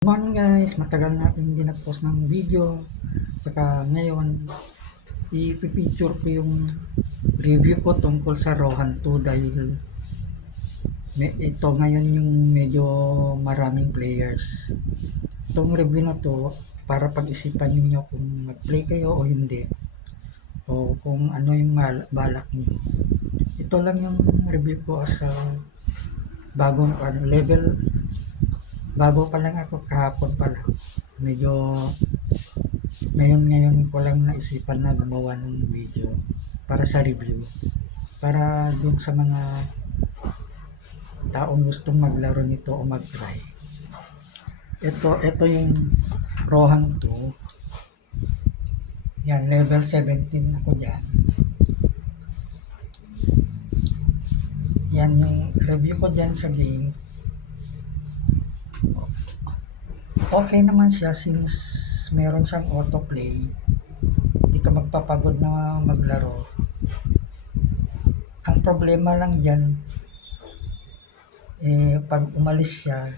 Good morning guys, matagal natin hindi nag-post ng video. Saka ngayon, i-picture ko yung review ko tungkol sa Rohan 2 dahil ito ngayon yung medyo maraming players. Itong review na to para pag-isipan niyo kung mag-play kayo o hindi. O kung ano yung balak niyo. Ito lang yung review ko sa bagong level. Bago pa lang ako, kahapon pa lang. Medyo ngayon ko lang naisipan na gumawa ng video para sa review. Para dun sa mga taong gustong maglaro nito o mag-try. Ito yung Rohan 2. Yan, level 17 ako dyan. Yan yung review ko dyan sa game. Okay naman siya since meron siyang autoplay. Hindi ka magpapagod na maglaro. Ang problema lang dyan, pag umalis siya,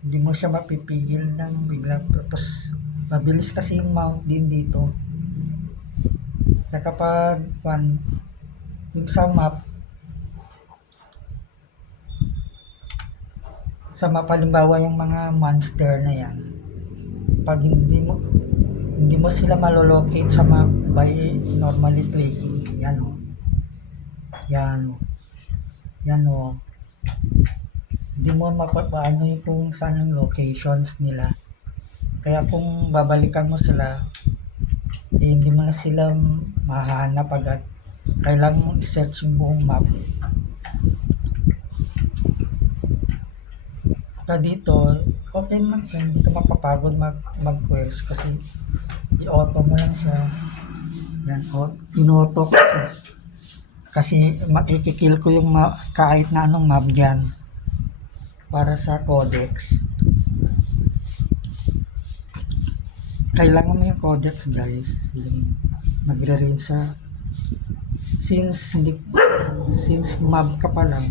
hindi mo siya mapipigil ng bigla. Tapos, mabilis kasi yung mount din dito. Saka pag, yung sa map, halimbawa yung mga monster na yan, pag hindi mo sila malolocate sa map by normally playing, yan o, hindi mo mapapaano yung kung saan yung locations nila. Kaya kung babalikan mo sila, hindi mo na sila mahanap agad. Kailangan mo i-search yung buong map. Saka dito, okay naman siya, hindi ka mapapagod mag-quest kasi i-auto mo lang siya. Yan, in-auto ko. Kasi makikikill ko yung kahit na anong mob dyan para sa codex. Kailangan mo yung codex guys, yung magre-range siya. Since mob ka pa lang,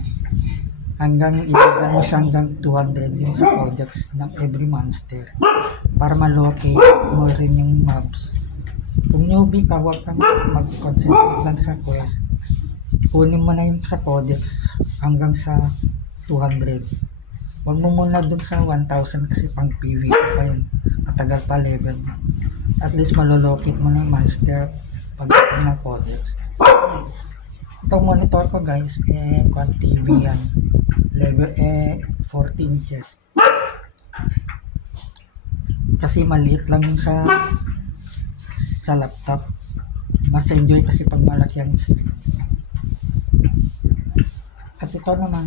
hanggang ilagay mo siya hanggang 200 yung sa codex ng every monster para malocate mo rin yung mobs. Kung newbie ka, huwag kang mag-concentrate lang sa quest. Kunin mo na yung sa codex hanggang sa 200. Huwag mo muna dun sa 1000 kasi pang PvP pa yun. Matagal pa level. At least malolocate mo na yung monster pag ng codex. Itong monitor ko guys, Quad TV yan. Level 14 inches. Kasi maliit lang yung sa laptop. Mas enjoy kasi pag malaki ang screen. At ito naman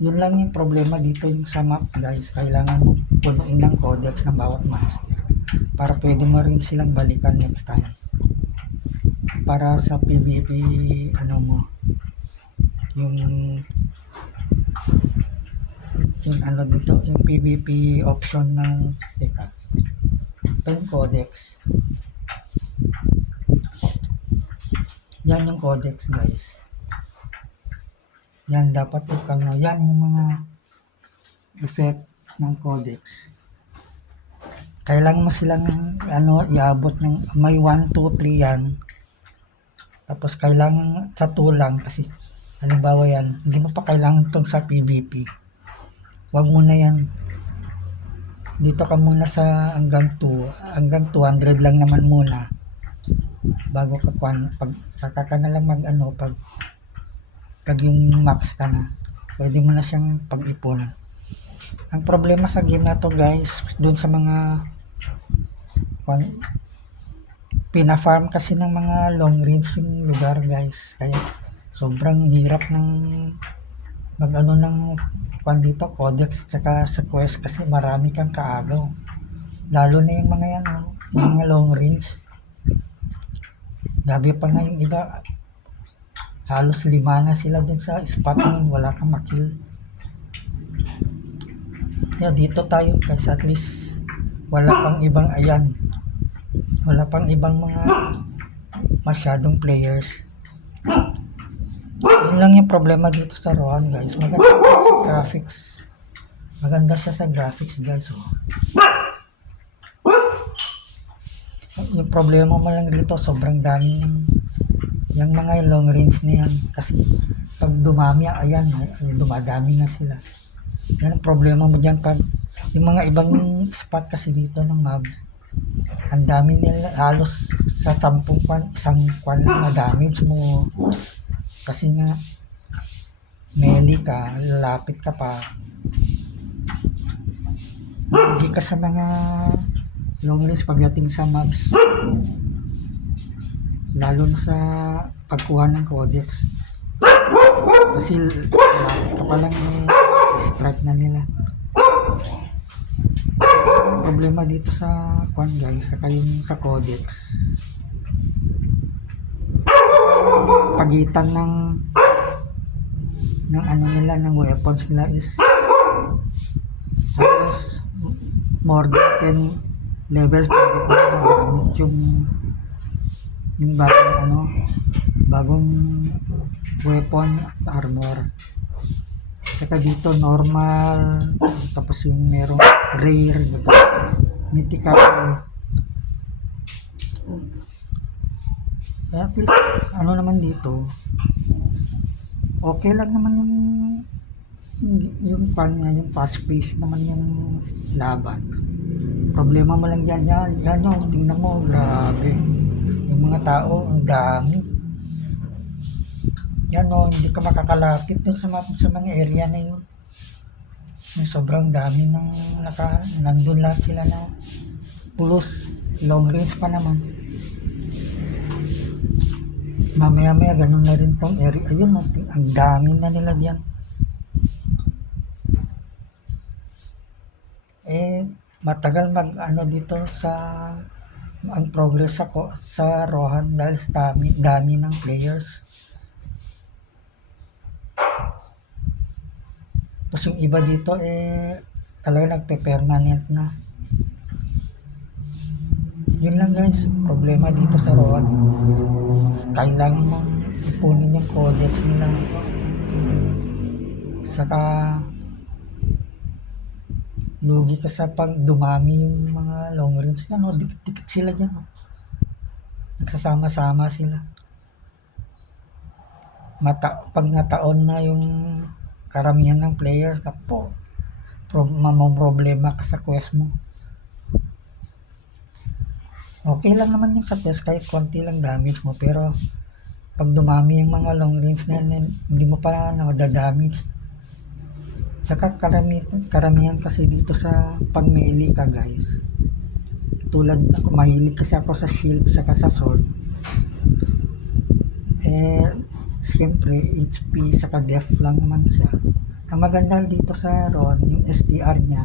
yun lang yung problema dito yung sa map guys. Kailangan mo punuin ng codex ng bawat master para pwede mo rin silang balikan next time. Para sa PvP yung dito yung PvP option ng yung codex. Yan yung codex guys. Yan dapat yan yung mga effect ng codex. Kailangan mo silang iabot ng may 1, 2, 3 yan. Tapos kailangan sa 2 lang kasi halimbawa yan, hindi mo pa kailangan itong sa PvP. Huwag mo na yan. Dito ka muna sa hanggang 2, hanggang 200 lang naman muna. Bago ka pag saka ka na lang pag yung max ka na, pwede mo na siyang pag-ipon. Ang problema sa game na to guys, dun sa mga pina-farm kasi ng mga long range yung lugar guys, kaya sobrang hirap ng ng dito codex at saka sa quest kasi marami kang kaagaw, lalo na yung mga yung mga long range. Gabi pa nga yung iba, halos 5 na sila dun sa spot nun, wala kang makill. Dito tayo guys, at least wala pang ibang mga masyadong players. Yun lang yung problema dito sa Rohan guys. Maganda graphics. Maganda siya sa graphics guys. Oh. Yung problema mo lang rito, sobrang dami yung mga long range na yan. Kasi pag dumami, ayan, dumadami na sila. Yan ang problema mo dyan. Pag yung mga ibang spot kasi dito ng mob, ang dami nila, halos sa 10 kwan, isang kwan lang na damage mo. Kasi nga, melee ka, lalapit ka pa. Hindi ka sa mga long range pagdating sa mobs. Lalo na sa pagkuha ng codex. Kasi lapit ka pa lang strike na nila. Problema dito sa kwan guys, saka yung sa codex. Pagitan ng ano nila, ng weapons nila is halos more than 10 levels bago ko magamit yung bagong weapon at armor. Saka dito normal, tapos yung merong rare, mythical. At least ano naman dito, okay lang naman yung pan niya, yung fast pace naman yung laban. Problema mo lang yan yung tingnan mo, grabe yung mga tao, ang dami yan o, hindi ka makakalapit dun sa mga area na yun. Yung sobrang dami ng nandun lahat sila na pulos, long range pa naman. Mamaya ganun na rin tong area. Ayun, ang dami na nila diyan. Matagal dito sa ang progress ako sa Rohan dahil sa dami ng players. Tapos yung iba dito talaga nagpe-permanent na. Yun lang guys, problema dito sa Rohan. Kailangan mong ipunin yung codex nila. Saka lugi ka sa pag dumami yung mga long range. Dikit-dikit sila dyan. Nagsasama-sama sila. Pag nataon na yung karamihan ng players, problema ka sa quest mo. Okay lang naman yung sa quest kahit konti lang damage mo, pero pag dumami yung mga long range na yan, hindi mo pa nadadamage. Saka karamihan kasi dito sa pag melee ka guys, tulad ako, mahilig kasi ako sa shield saka sa sword. Siyempre HP saka def lang man siya. Ang maganda dito sa Ron, yung STR niya,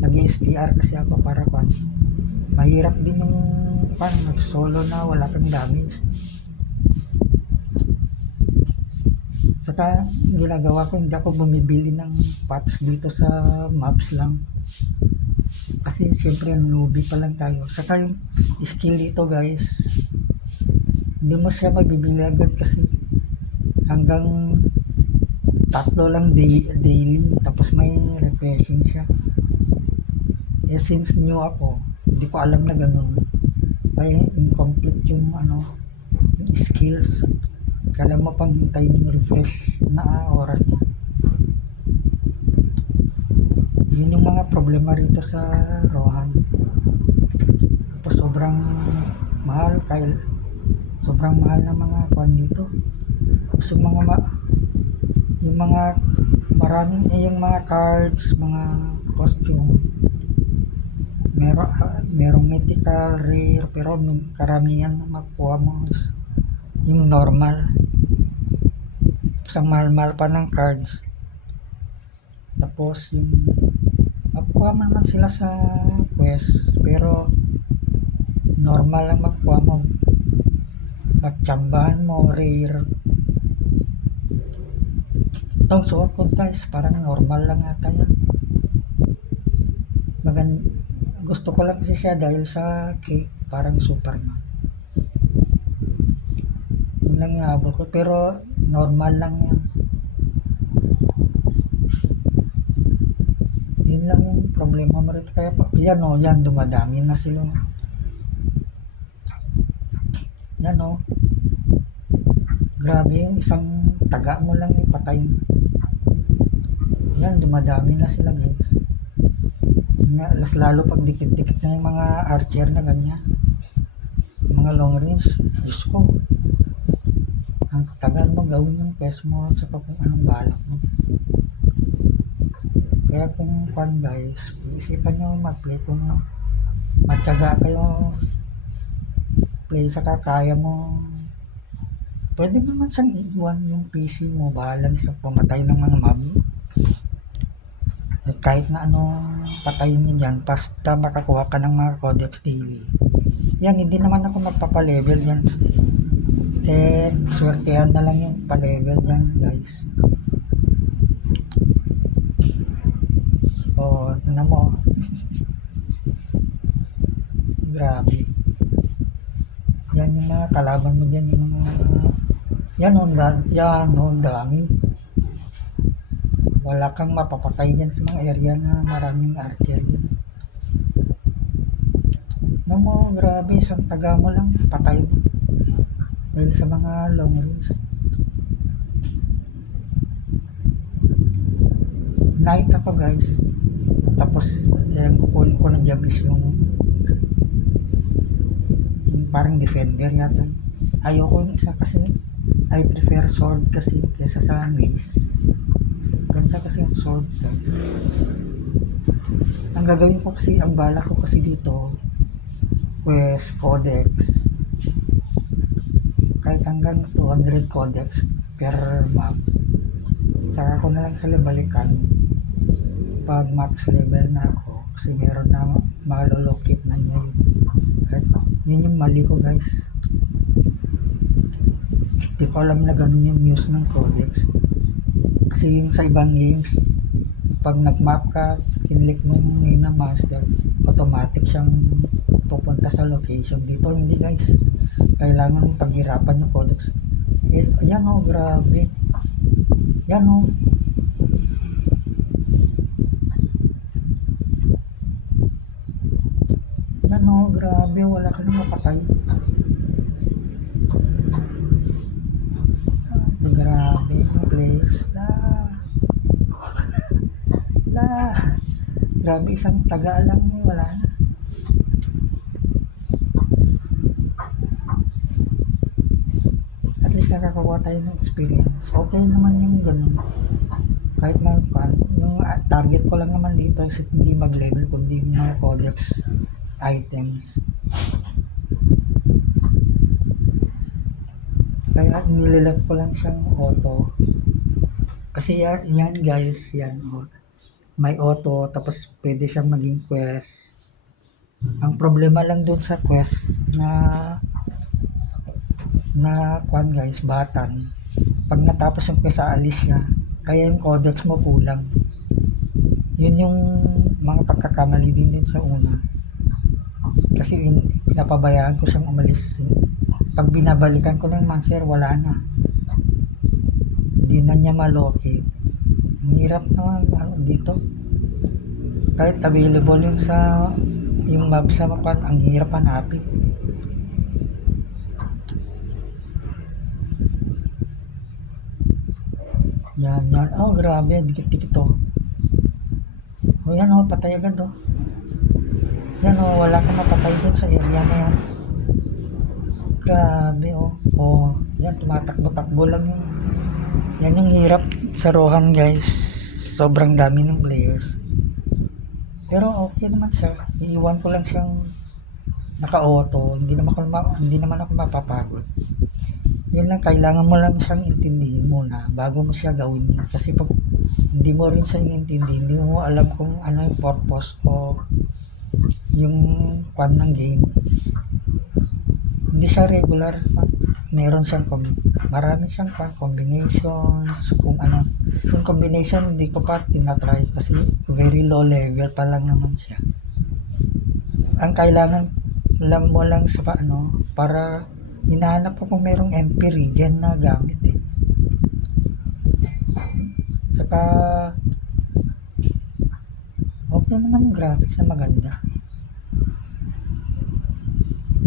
nag-STR kasi ako para mahirap din yung nag-solo na wala kang damage. Saka ginagawa ko, hindi ako bumibili ng pots dito sa maps lang. Kasi siyempre newbie pa lang tayo. Saka yung skill dito guys, hindi mo siya magbibili agad kasi hanggang 3 lang daily, tapos may refreshing siya. Since new ako, hindi ko alam na ganun. Kaya incomplete yung yung skills. Kala mo pang hintayin yung refresh na oras niya. Yun yung mga problema rito sa Rohan. Tapos sobrang mahal na mga kwan dito. Tapos yung mga cards, mga costume, merong mythical, rare, pero karamihan na makuha mo yung normal. Tapos ang mahal-mahal pa ng cards. Tapos yung makuha man sila sa quest, pero normal lang makuha mo. Pagtsambahan mo, rare. Itong suot ko guys, parang normal lang ata yan. Gusto ko lang kasi siya dahil sa cake, parang Superman. Yun lang yung habol ko, pero normal lang yan. Yun lang yung problema mo rin. Kaya yan o, yan dumadami na sila. Yan o. Grabe yung isang taga mo lang yung patay. Yan, dumadami na sila guys. Lalo pag dikit-dikit na yung mga archer na ganyan. Mga long range, Diyos ko. Ang tagal mo gawin yung quest mo at saka kung anong balak mo. Kaya kung pan guys, isipan nyo mag-play kung matyaga kayo play saka kaya mo. Pwede naman siyang iwan yung PC mo, bahala sa pumatay ng mga mob. Kahit na anong patayin niyo dyan, basta makakuha ka ng mga codex daily. Yan, hindi naman ako magpapalevel yan. Swertehan na lang yung palevel yan guys. Ano mo. Grabe. Yan yung mga kalaban mo dyan, yung mga yan o, dami. Wala kang mapapatay dyan sa mga area na maraming archer dyan. Mo, grabe, isang taga mo lang patay dahil sa mga long range. Night ako guys, tapos kukunin ko na job is yung parang defender yata. Ayoko yung isa kasi I prefer sword kasi kesa sa mace. Ganda kasi yung sword guys. Ang gagawin ko kasi, ang bala ko kasi dito quest codex, kahit hanggang 200 codex per map, saka ko na lang sila balikan pag max level na ako kasi meron na malolocate na niya yun. Kahit yun yung mali ko guys, di ko alam na ganun yung use ng codex kasi yung sa ibang games pag nag-map ka, kinlik mo yung name ng master, automatic siyang pupunta sa location. Dito hindi guys, kailangan paghirapan yung codex. Yan o, grabe. Yan o. Yan o, grabe, wala ka na mapatay. Grabe yung place. Grabe, isang taga lang, wala na. At least nakakakuha tayo ng experience. Okay naman yung ganun. Kahit na yung target ko lang naman dito is hindi mag-level kundi yung mga codex items. Kaya nilileft ko lang siyang auto. Kasi yan guys, yan may auto tapos pwede siyang maging quest. Ang problema lang dun sa quest na kwan guys, batan. Pag natapos yung quest, aalis siya. Kaya yung codex mo kulang. Yun yung mga pagkakamali din sa una. Kasi pinapabayaan ko siyang umalis. Pag binabalikan ko ng monster, wala na. Hindi na niya malocate. Ang hirap naman dito. Kahit available yung map sa mapan, ang hirap hanapin. Yan. Oh, grabe. Dikit-dikit to. Oh, yan oh. Patay agad oh. Yan oh. Wala kang mapatay dun sa area na yan. Grabe oh. Oh, yan. Tumatakbo-takbo lang yun. Yan yung hirap sa Rohan guys. Sobrang dami ng players. Pero okay naman siya. Iiwan ko lang siyang naka-auto. Hindi naman ako mapapagod. Yun lang, kailangan mo lang siyang intindihin muna bago mo siya gawin yun. Kasi pag hindi mo rin siya inintindi, hindi mo alam kung ano yung purpose o yung kwan ng game. Hindi siya regular. Meron siyang marami siyang combinations, kung ano. Yung combination hindi ko pa tinatry kasi very low level pa lang naman siya. Ang kailangan alam mo lang sa para hinahanap ko kung merong MP regen na gamit Saka Yan naman yung graphics na maganda.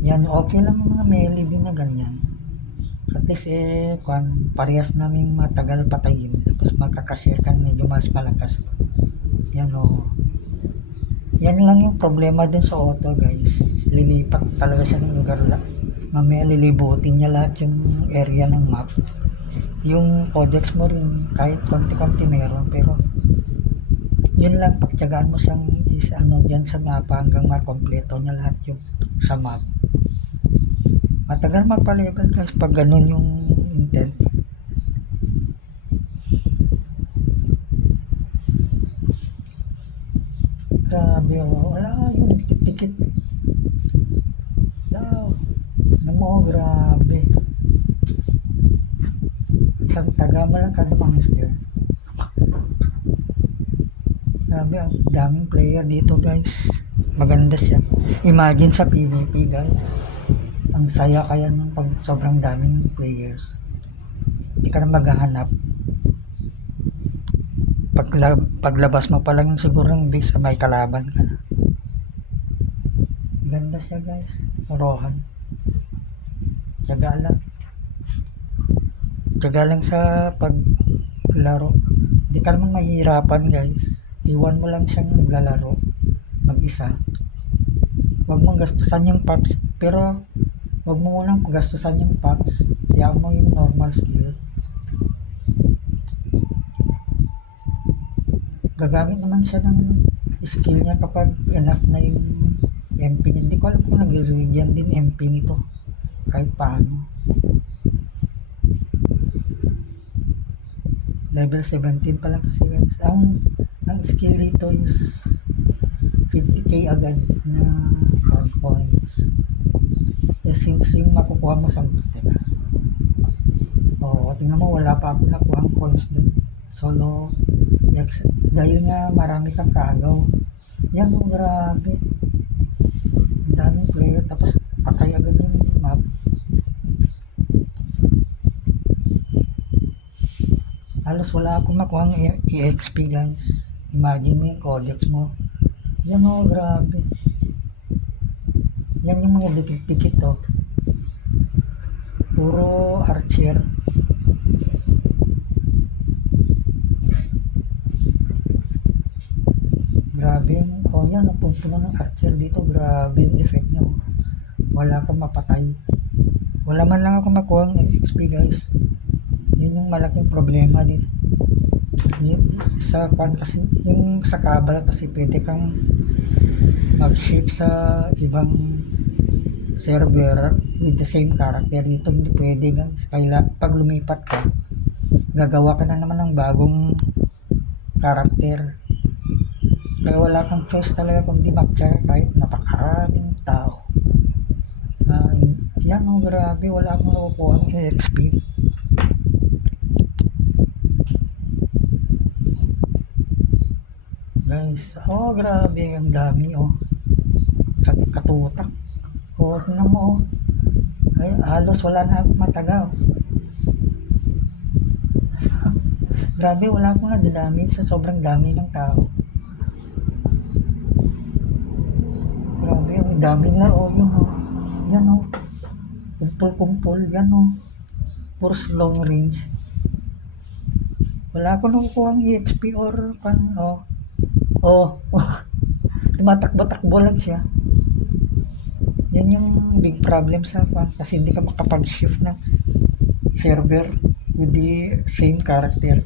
Yan, okay lang yung mga melody na ganyan. At least parehas namin matagal patayin. Tapos magkakashare kan medyo mas malakas. Yan Yan lang yung problema din sa auto guys. Lilipat talaga siya ng lugar lang. Mamaya lilibutin niya lahat yung area ng map. Yung codex mo rin kahit konti-konti meron, pero yun lang, pagtyagaan mo siyang dyan sa mapa hanggang makompleto niya lahat yung sa map. Matagal magpa-level guys pag ganun yung intent. Grabe wala yung dikit-dikit. Grabe. Isang taga mo lang kada monster. Grabe, ang daming player dito guys. Maganda siya. Imagine sa PvP guys. Ang saya kaya nung pag sobrang daming players. Hindi ka na maghahanap. Paglabas mo pa lang siguro ng base, may kalaban ka na. Ganda siya guys. Rohan. Tiyaga lang sa paglaro. Hindi ka naman mahihirapan guys. Iwan mo lang siyang naglalaro mag-isa. Huwag mong gastusan yung packs, pero huwag mo munang gastusan yung packs. Hayaan mo yung normal skill. Gagamit naman siya ng skill niya kapag enough na yung MP niya. Hindi ko alam kung nag-rewigyan din MP nito kahit paano. Level 17 pa lang kasi guys. Ang skill dito is 50k agad na points. Since yung makukuha mo sa diba? Tingnan mo, wala pa ako nakuha ang coins dun. Solo dahil nga marami kang kaagaw. Yan grabe. Ang daming player tapos patay agad yung map. Halos wala akong makuha ang EXP guys. Imagine mo yung codex mo. Yan grabe. Yan yung mga dikit-dikit puro archer. Grabe yan, napunto ng archer dito. Grabe yung effect nyo. Wala kang mapatay. Wala man lang ako makuha ng XP guys. Yun yung malaking problema dito. Yung sa kabal kasi pwede kang mag-shift sa ibang server with the same character. Dito hindi pwede guys. Kaya pag lumipat ka, gagawa ka na naman ng bagong character. Kaya wala kang choice talaga kung di mag-share kahit napakaraming tao. Yan grabe, wala akong nakukuha ng XP. Guys, grabe, ang dami sa katutak. Tingnan mo ay halos wala na akong mataga. Grabe, wala akong nadadamage sa sobrang dami ng tao. Grabe, ang dami na yan kumpul yan puro long range. Wala akong nakukuha ang EXP or tumatakbo-takbo lang siya. Yan yung big problem sa kasi hindi ka makapag-shift ng server with the same character.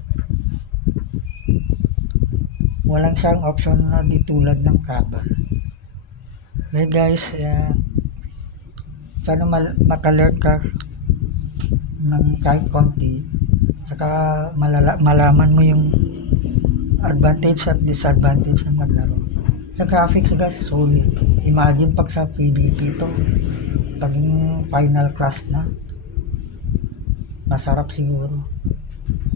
Walang siyang option na di tulad ng kabal. Okay guys, sana makalert ka ng kahit konti, saka malaman mo yung advantage at disadvantage ng maglaro. Sa graphics guys, solid. Imagine pag sa PvP ito, pag yung final class na, masarap siguro.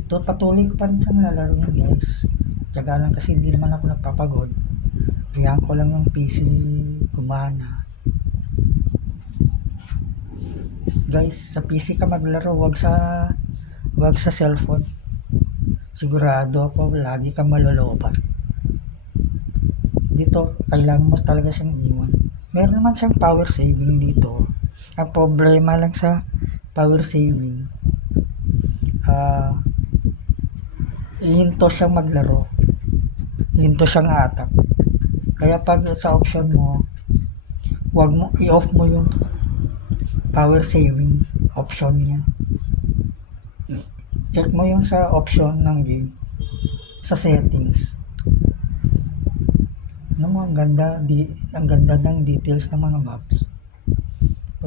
Ito patuloy ko pa rin sa lalaro guys. Tiyaga lang kasi hindi naman ako nagpapagod. Kaya ko lang yung PC gumana. Guys, sa PC ka maglaro, wag sa cellphone. Sigurado ako lagi kang malolobat. Di dito kailangan mo talaga siyang iwan. Meron naman siyang power saving dito. Ang problema lang sa power saving, ihinto siyang maglaro, ihinto siyang attack. Kaya pag sa option mo, wag mo i-off mo yung power saving option niya. Check mo yung sa option ng game, sa settings. Ang ganda ng details ng mga maps.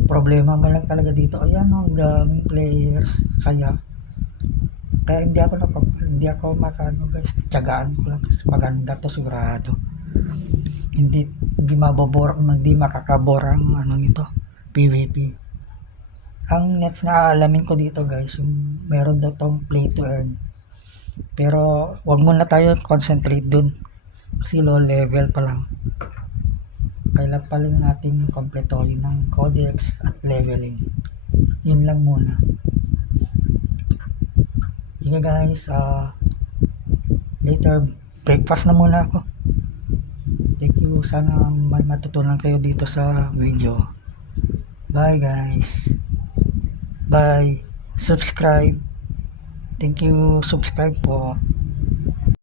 Problema mo lang talaga dito, ayan ang daming players, saya. Kaya hindi ako makano guys, tiyagaan ko lang kasi maganda to sigurado. Hindi makakabora ang nito, PVP. Ang next na aalamin ko dito guys, yung meron daw tong play to earn. Pero wag muna tayo concentrate dun kasi low level pa lang. Kailan pa lang natin kompletohin ng codex at leveling. Yun lang muna. Sige guys, later breakfast na muna ako. Thank you, sana may matutunan kayo dito sa video. Bye guys. Bye. Subscribe. Thank you, subscribe po.